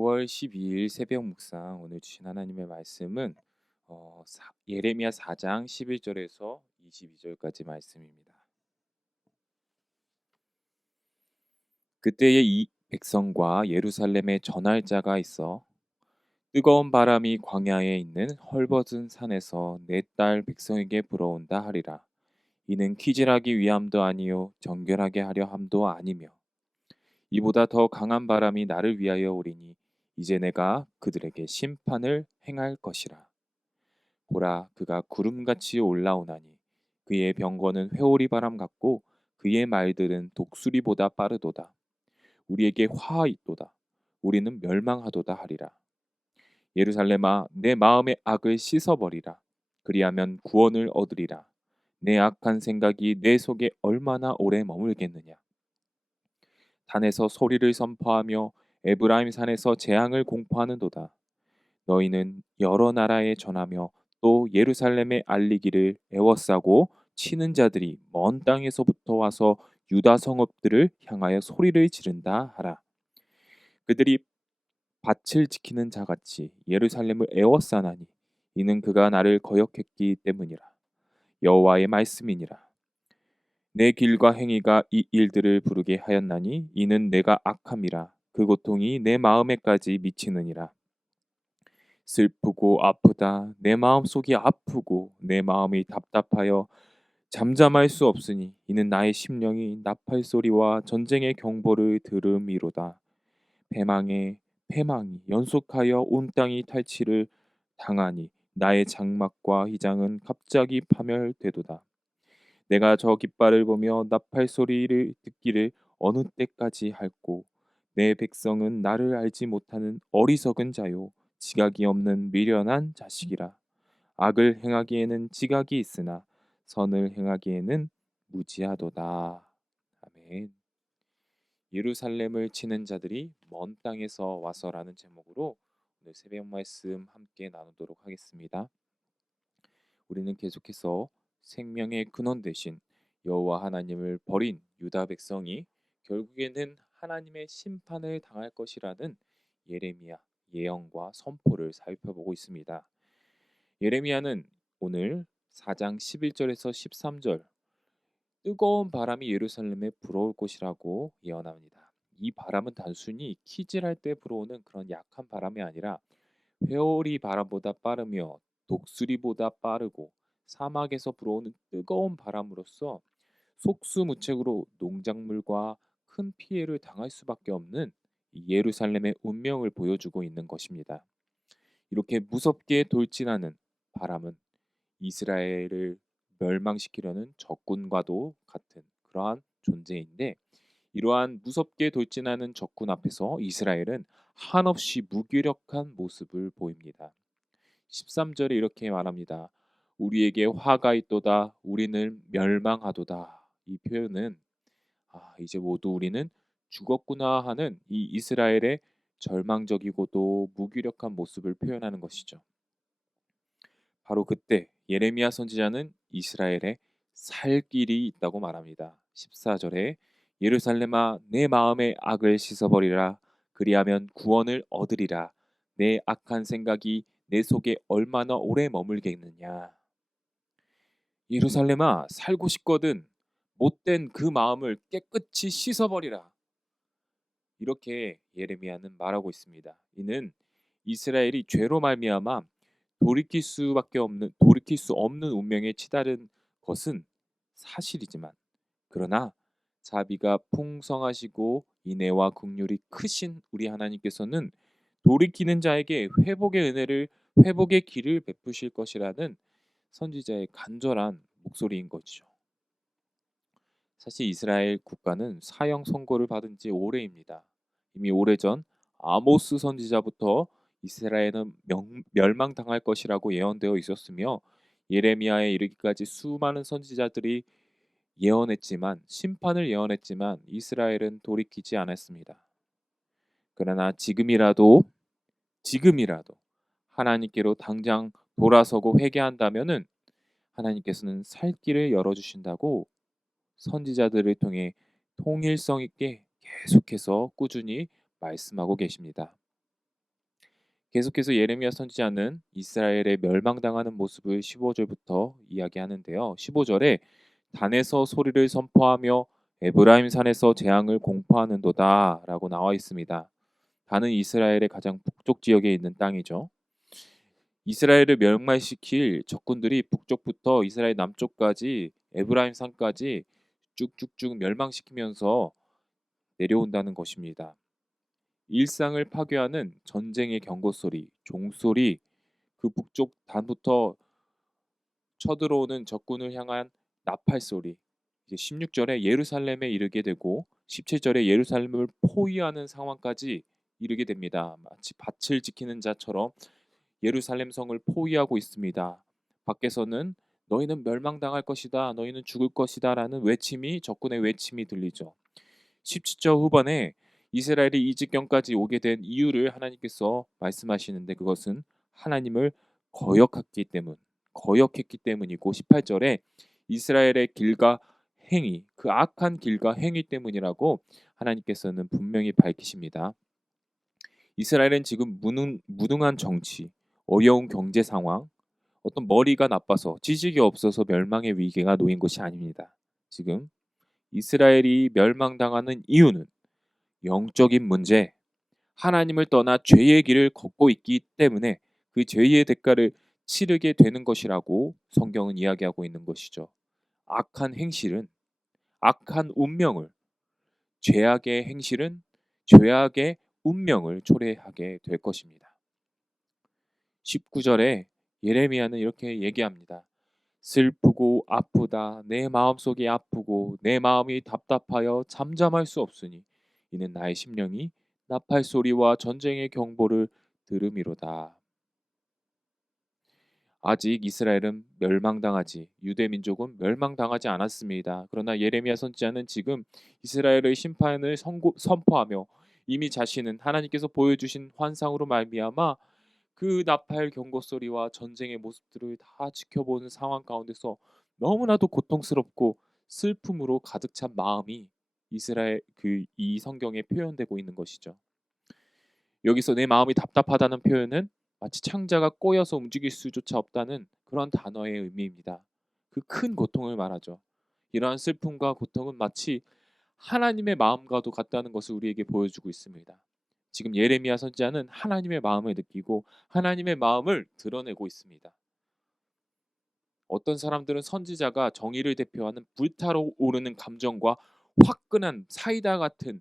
5월 12일 새벽 묵상 오늘 주신 하나님의 말씀은 예레미야 4장 11절에서 22절까지 말씀입니다. 그때에 이 백성과 예루살렘에 전할 자가 있어 뜨거운 바람이 광야에 있는 헐벗은 산에서 내 딸 백성에게 불어온다 하리라. 이는 키질하기 위함도 아니요 정결하게 하려 함도 아니며 이보다 더 강한 바람이 나를 위하여 오리니 이제 내가 그들에게 심판을 행할 것이라. 보라, 그가 구름같이 올라오나니 그의 병거는 회오리 바람 같고 그의 말들은 독수리보다 빠르도다. 우리에게 화 있도다. 우리는 멸망하도다 하리라. 예루살렘아, 내 마음의 악을 씻어버리라. 그리하면 구원을 얻으리라. 내 악한 생각이 내 속에 얼마나 오래 머물겠느냐. 산에서 소리를 선포하며 에브라임 산에서 재앙을 공포하는도다. 너희는 여러 나라에 전하며 또 예루살렘에 알리기를 애워싸고 치는 자들이 먼 땅에서부터 와서 유다 성읍들을 향하여 소리를 지른다 하라. 그들이 밭을 지키는 자같이 예루살렘을 애워싸나니 이는 그가 나를 거역했기 때문이라. 여호와의 말씀이니라. 내 길과 행위가 이 일들을 부르게 하였나니 이는 내가 악함이라. 그 고통이 내 마음에까지 미치느니라. 슬프고 아프다. 내 마음속이 아프고 내 마음이 답답하여 잠잠할 수 없으니 이는 나의 심령이 나팔 소리와 전쟁의 경보를 들음이로다. 패망이 연속하여 온 땅이 탈취를 당하니 나의 장막과 휘장은 갑자기 파멸되도다. 내가 저 깃발을 보며 나팔 소리를 듣기를 어느 때까지 할꼬. 내 백성은 나를 알지 못하는 어리석은 자요 지각이 없는 미련한 자식이라. 악을 행하기에는 지각이 있으나 선을 행하기에는 무지하도다. 아멘. 예루살렘을 치는 자들이 먼 땅에서 와서라는 제목으로 오늘 새벽 말씀 함께 나누도록 하겠습니다. 우리는 계속해서 생명의 근원 되신 여호와 하나님을 버린 유다 백성이 결국에는 하나님의 심판을 당할 것이라는 예레미야 예언과 선포를 살펴보고 있습니다. 예레미야는 오늘 4장 11절에서 13절 뜨거운 바람이 예루살렘에 불어올 것이라고 예언합니다. 이 바람은 단순히 키질할 때 불어오는 그런 약한 바람이 아니라 회오리 바람보다 빠르며 독수리보다 빠르고 사막에서 불어오는 뜨거운 바람으로써 속수무책으로 농작물과 큰 피해를 당할 수밖에 없는 예루살렘의 운명을 보여주고 있는 것입니다. 이렇게 무섭게 돌진하는 바람은 이스라엘을 멸망시키려는 적군과도 같은 그러한 존재인데 이러한 무섭게 돌진하는 적군 앞에서 이스라엘은 한없이 무기력한 모습을 보입니다. 13절에 이렇게 말합니다. 우리에게 화가 있도다. 우리는 멸망하도다. 이 표현은 이제 모두 우리는 죽었구나 하는 이 이스라엘의 절망적이고도 무기력한 모습을 표현하는 것이죠. 바로 그때 예레미야 선지자는 이스라엘에 살 길이 있다고 말합니다. 14절에 예루살렘아 내 마음의 악을 씻어버리라. 그리하면 구원을 얻으리라. 내 악한 생각이 내 속에 얼마나 오래 머물겠느냐. 예루살렘아 살고 싶거든 못된 그 마음을 깨끗이 씻어버리라. 이렇게 예레미야는 말하고 있습니다. 이는 이스라엘이 죄로 말미암아 돌이킬 수 없는 운명에 치달은 것은 사실이지만 그러나 자비가 풍성하시고 인애와 긍휼이 크신 우리 하나님께서는 돌이키는 자에게 회복의 길을 베푸실 것이라는 선지자의 간절한 목소리인 것이죠. 사실 이스라엘 국가는 사형 선고를 받은 지 오래입니다. 이미 오래전 아모스 선지자부터 이스라엘은 멸망당할 것이라고 예언되어 있었으며 예레미야에 이르기까지 수많은 선지자들이 심판을 예언했지만 이스라엘은 돌이키지 않았습니다. 그러나 지금이라도 하나님께로 당장 돌아서고 회개한다면은 하나님께서는 살 길을 열어주신다고 선지자들을 통해 통일성 있게 계속해서 꾸준히 말씀하고 계십니다. 계속해서 예레미야 선지자는 이스라엘의 멸망당하는 모습을 15절부터 이야기하는데요. 15절에 단에서 소리를 선포하며 에브라임 산에서 재앙을 공포하는도다라고 나와 있습니다. 단은 이스라엘의 가장 북쪽 지역에 있는 땅이죠. 이스라엘을 멸망시킬 적군들이 북쪽부터 이스라엘 남쪽까지 에브라임 산까지 쭉쭉쭉 멸망시키면서 내려온다는 것입니다. 일상을 파괴하는 전쟁의 경고 소리, 종소리, 그 북쪽 단부터 쳐들어오는 적군을 향한 나팔 소리. 이제 16절에 예루살렘에 이르게 되고 17절에 예루살렘을 포위하는 상황까지 이르게 됩니다. 마치 밭을 지키는 자처럼 예루살렘 성을 포위하고 있습니다. 밖에서는 너희는 멸망당할 것이다. 너희는 죽을 것이다라는 외침이 적군의 외침이 들리죠. 17절 후반에 이스라엘이 이 지경까지 오게 된 이유를 하나님께서 말씀하시는데 그것은 하나님을 거역했기 때문이고 18절에 이스라엘의 길과 행위, 그 악한 길과 행위 때문이라고 하나님께서는 분명히 밝히십니다. 이스라엘은 지금 무능한 정치, 어려운 경제 상황, 어떤 머리가 나빠서 지식이 없어서 멸망의 위기가 놓인 것이 아닙니다. 지금 이스라엘이 멸망당하는 이유는 영적인 문제, 하나님을 떠나 죄의 길을 걷고 있기 때문에 그 죄의 대가를 치르게 되는 것이라고 성경은 이야기하고 있는 것이죠. 악한 행실은 악한 운명을, 죄악의 행실은 죄악의 운명을 초래하게 될 것입니다. 19절에 예레미야는 이렇게 얘기합니다. 슬프고 아프다. 내 마음속이 아프고 내 마음이 답답하여 잠잠할 수 없으니 이는 나의 심령이 나팔 소리와 전쟁의 경보를 들음이로다. 아직 이스라엘은 유대 민족은 멸망당하지 않았습니다. 그러나 예레미야 선지자는 지금 이스라엘의 심판을 선포하며 이미 자신은 하나님께서 보여주신 환상으로 말미암아 그 나팔 경고 소리와 전쟁의 모습들을 다 지켜보는 상황 가운데서 너무나도 고통스럽고 슬픔으로 가득 찬 마음이 이스라엘 이 성경에 표현되고 있는 것이죠. 여기서 내 마음이 답답하다는 표현은 마치 창자가 꼬여서 움직일 수조차 없다는 그런 단어의 의미입니다. 그 큰 고통을 말하죠. 이러한 슬픔과 고통은 마치 하나님의 마음과도 같다는 것을 우리에게 보여주고 있습니다. 지금 예레미야 선지자는 하나님의 마음을 느끼고 하나님의 마음을 드러내고 있습니다. 어떤 사람들은 선지자가 정의를 대표하는 불타오르는 감정과 화끈한 사이다 같은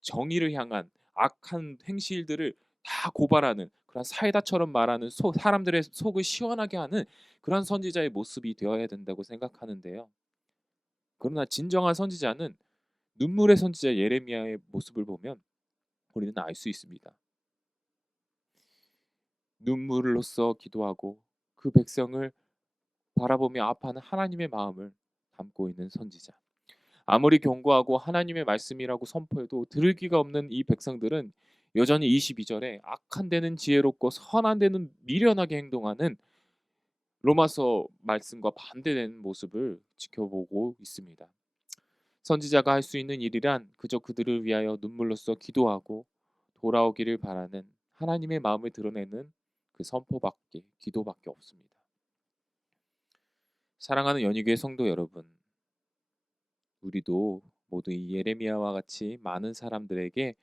정의를 향한 악한 행실들을 다 고발하는 그런 사이다처럼 말하는 사람들의 속을 시원하게 하는 그런 선지자의 모습이 되어야 된다고 생각하는데요. 그러나 진정한 선지자는 눈물의 선지자 예레미야의 모습을 보면 우리는 알 수 있습니다. 눈물로써 기도하고 그 백성을 바라보며 아파하는 하나님의 마음을 담고 있는 선지자. 아무리 경고하고 하나님의 말씀이라고 선포해도 들을 귀가 없는 이 백성들은 여전히 22절에 악한 데는 지혜롭고 선한 데는 미련하게 행동하는 로마서 말씀과 반대되는 모습을 지켜보고 있습니다. 선지자가 할 수 있는 일이란 그저 그들을 위하여 눈물로써 기도하고 돌아오기를 바라는 하나님의 마음을 드러내는 그 선포밖에 기도밖에 없습니다. 사랑하는 연희교회 성도 여러분, 우리도 모두 이 예레미야와 같이 많은 사람들에게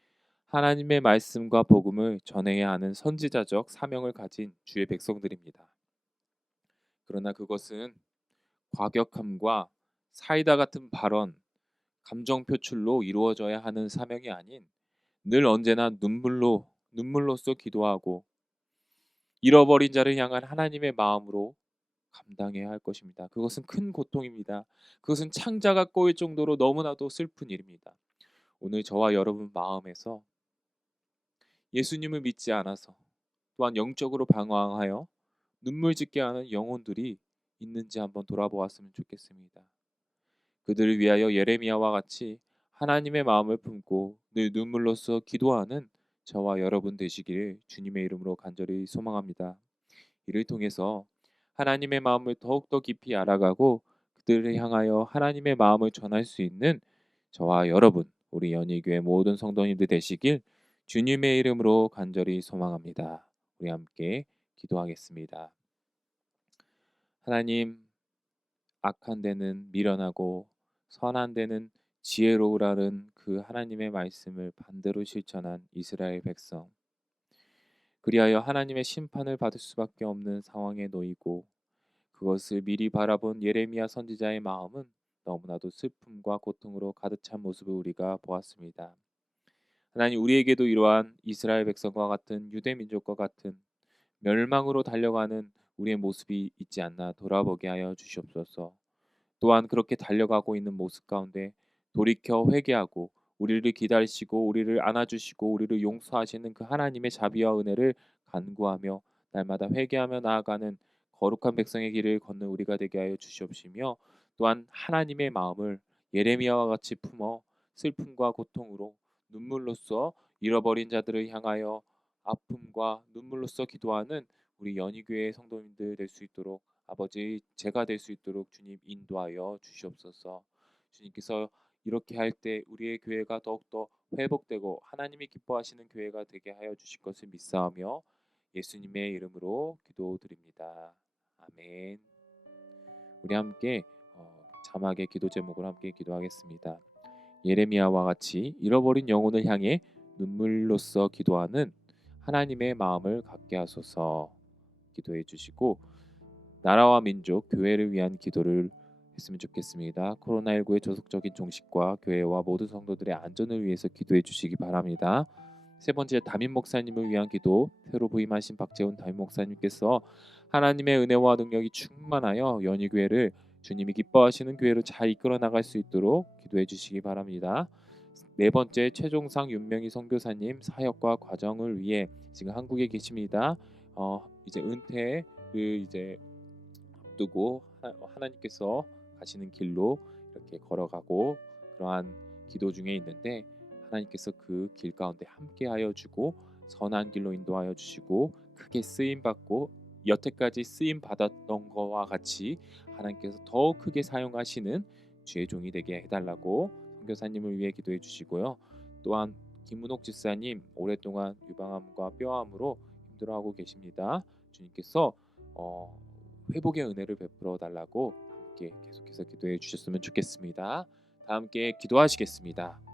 하나님의 말씀과 복음을 전해야 하는 선지자적 사명을 가진 주의 백성들입니다. 그러나 그것은 과격함과 사이다 같은 발언, 감정 표출로 이루어져야 하는 사명이 아닌 늘 언제나 눈물로써 기도하고 잃어버린 자를 향한 하나님의 마음으로 감당해야 할 것입니다. 그것은 큰 고통입니다. 그것은 창자가 꼬일 정도로 너무나도 슬픈 일입니다. 오늘 저와 여러분 마음에서 예수님을 믿지 않아서 또한 영적으로 방황하여 눈물 짓게 하는 영혼들이 있는지 한번 돌아보았으면 좋겠습니다. 그들을 위하여 예레미야와 같이 하나님의 마음을 품고 늘 눈물로써 기도하는 저와 여러분 되시기를 주님의 이름으로 간절히 소망합니다. 이를 통해서 하나님의 마음을 더욱더 깊이 알아가고 그들을 향하여 하나님의 마음을 전할 수 있는 저와 여러분, 우리 연희교회 모든 성도님들 되시길 주님의 이름으로 간절히 소망합니다. 우리 함께 기도하겠습니다. 하나님, 악한 데는 미련하고 선한 데는 지혜로우라는 그 하나님의 말씀을 반대로 실천한 이스라엘 백성. 그리하여 하나님의 심판을 받을 수밖에 없는 상황에 놓이고 그것을 미리 바라본 예레미야 선지자의 마음은 너무나도 슬픔과 고통으로 가득 찬 모습을 우리가 보았습니다. 하나님, 우리에게도 이러한 이스라엘 백성과 같은 유대 민족과 같은 멸망으로 달려가는 우리의 모습이 있지 않나 돌아보게 하여 주시옵소서. 또한 그렇게 달려가고 있는 모습 가운데 돌이켜 회개하고 우리를 기다리시고 우리를 안아주시고 우리를 용서하시는 그 하나님의 자비와 은혜를 간구하며 날마다 회개하며 나아가는 거룩한 백성의 길을 걷는 우리가 되게 하여 주시옵시며, 또한 하나님의 마음을 예레미야와 같이 품어 슬픔과 고통으로 눈물로써 잃어버린 자들을 향하여 아픔과 눈물로써 기도하는 우리 연희교회 성도님들 될 수 있도록 아버지, 제가 될 수 있도록 주님 인도하여 주시옵소서. 주님께서 이렇게 할 때 우리의 교회가 더욱더 회복되고 하나님이 기뻐하시는 교회가 되게 하여 주실 것을 믿사오며 예수님의 이름으로 기도드립니다. 아멘. 우리 함께 자막의 기도 제목을 함께 기도하겠습니다. 예레미야와 같이 잃어버린 영혼을 향해 눈물로써 기도하는 하나님의 마음을 갖게 하소서. 기도해 주시고 나라와 민족, 교회를 위한 기도를 했으면 좋겠습니다. 코로나19의 조속적인 종식과 교회와 모든 성도들의 안전을 위해서 기도해 주시기 바랍니다. 세 번째, 담임 목사님을 위한 기도. 새로 부임하신 박재훈 담임 목사님께서 하나님의 은혜와 능력이 충만하여 연희교회를 주님이 기뻐하시는 교회로 잘 이끌어 나갈 수 있도록 기도해 주시기 바랍니다. 네 번째, 최종상 윤명희 선교사님 사역과 과정을 위해 지금 한국에 계십니다. 이제 은퇴를 이제 앞두고 하나님께서 가시는 길로 이렇게 걸어가고 그러한 기도 중에 있는데, 하나님께서 그 길 가운데 함께하여 주고 선한 길로 인도하여 주시고 크게 쓰임 받고 여태까지 쓰임 받았던 거와 같이 하나님께서 더 크게 사용하시는 주의 종이 되게 해달라고 선교사님을 위해 기도해 주시고요. 또한 김문옥 집사님 오랫동안 유방암과 뼈암으로 힘들어하고 계십니다. 주님께서 회복의 은혜를 베풀어 달라고 함께 계속해서 기도해 주셨으면 좋겠습니다. 다 함께 기도하시겠습니다.